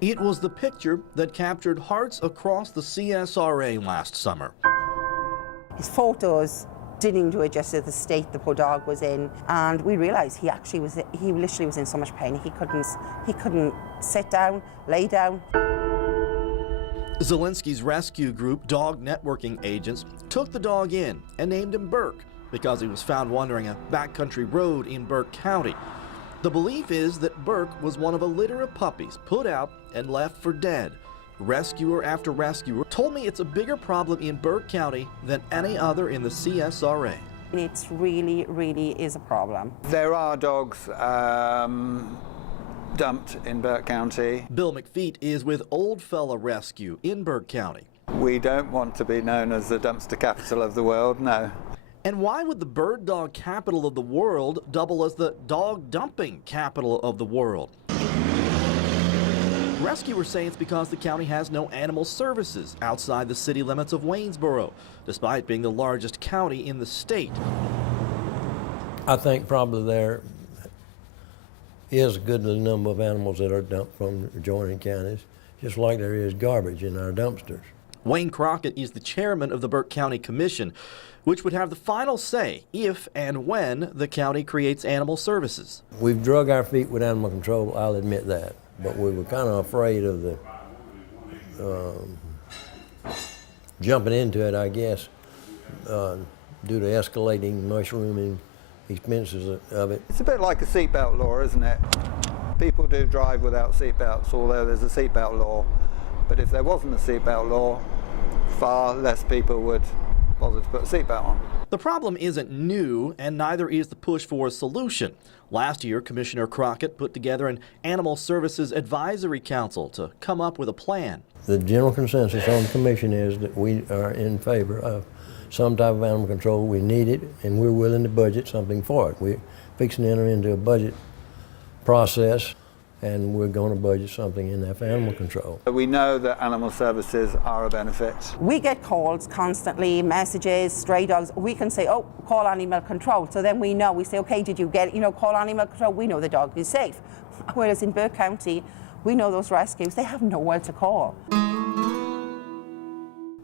It was the picture that captured hearts across the CSRA last summer. His photos didn't do it justice to the state the poor dog was in, and we realised he literally was in so much pain he couldn't sit down, lay down. Zielinski's rescue group, dog networking agents, took the dog in and named him Burke because he was found wandering a backcountry road in Burke County. The belief is that Burke was one of a litter of puppies put out and left for dead. Rescuer after rescuer told me it's a bigger problem in Burke County than any other in the CSRA. It really, really is a problem. There are dogs dumped in Burke County. Bill McFeet is with Old Fella Rescue in Burke County. We don't want to be known as the dumpster capital of the world, no. And why would the bird dog capital of the world double as the dog dumping capital of the world? Rescuers say it's because the county has no animal services outside the city limits of Waynesboro, despite being the largest county in the state. I think probably there is a good number of animals that are dumped from adjoining counties, just like there is garbage in our dumpsters. Wayne Crockett is the chairman of the Burke County Commission, which would have the final say if and when the county creates animal services. We've drug our feet with animal control, I'll admit that, but we were kind of afraid of the jumping into it, I guess, due to escalating mushrooming expenses of it. It's a bit like a seatbelt law, isn't it? People do drive without seatbelts, although there's a seatbelt law. But if there wasn't a seatbelt law, far less people would bother to put a seatbelt on. The problem isn't new, and neither is the push for a solution. Last year, Commissioner Crockett put together an Animal Services Advisory Council to come up with a plan. The general consensus on the commission is that we are in favor of some type of animal control. We need it, and we're willing to budget something for it. We're fixing to enter into a budget process, and we're going to budget something in there for animal control. We know that animal services are a benefit. We get calls constantly, messages, stray dogs. We can say, oh, call animal control. So then we know, we say, okay, did you get it? You know, call animal control. We know the dog is safe. Whereas in Burke County, we know those rescues, they have nowhere to call.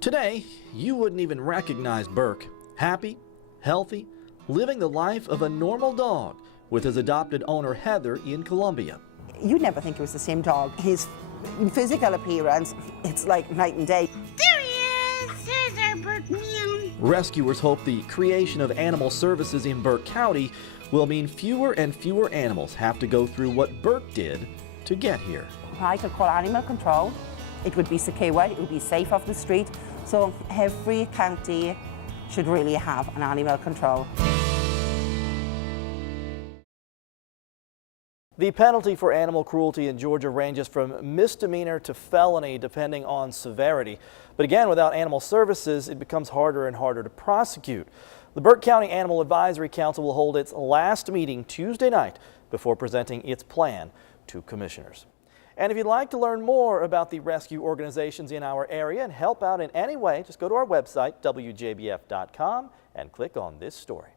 Today, you wouldn't even recognize Burke. Happy, healthy, living the life of a normal dog with his adopted owner, Heather, in Columbia. You'd never think it was the same dog. His physical appearance, it's like night and day. There he is! There's our Burke meow. Rescuers hope the creation of animal services in Burke County will mean fewer and fewer animals have to go through what Burke did to get here. I could call animal control. It would be secure, it would be safe off the street. So every county should really have an animal control. The penalty for animal cruelty in Georgia ranges from misdemeanor to felony depending on severity. But again, without animal services, it becomes harder and harder to prosecute. The Burke County Animal Advisory Council will hold its last meeting Tuesday night before presenting its plan to commissioners. And if you'd like to learn more about the rescue organizations in our area and help out in any way, just go to our website, WJBF.com, and click on this story.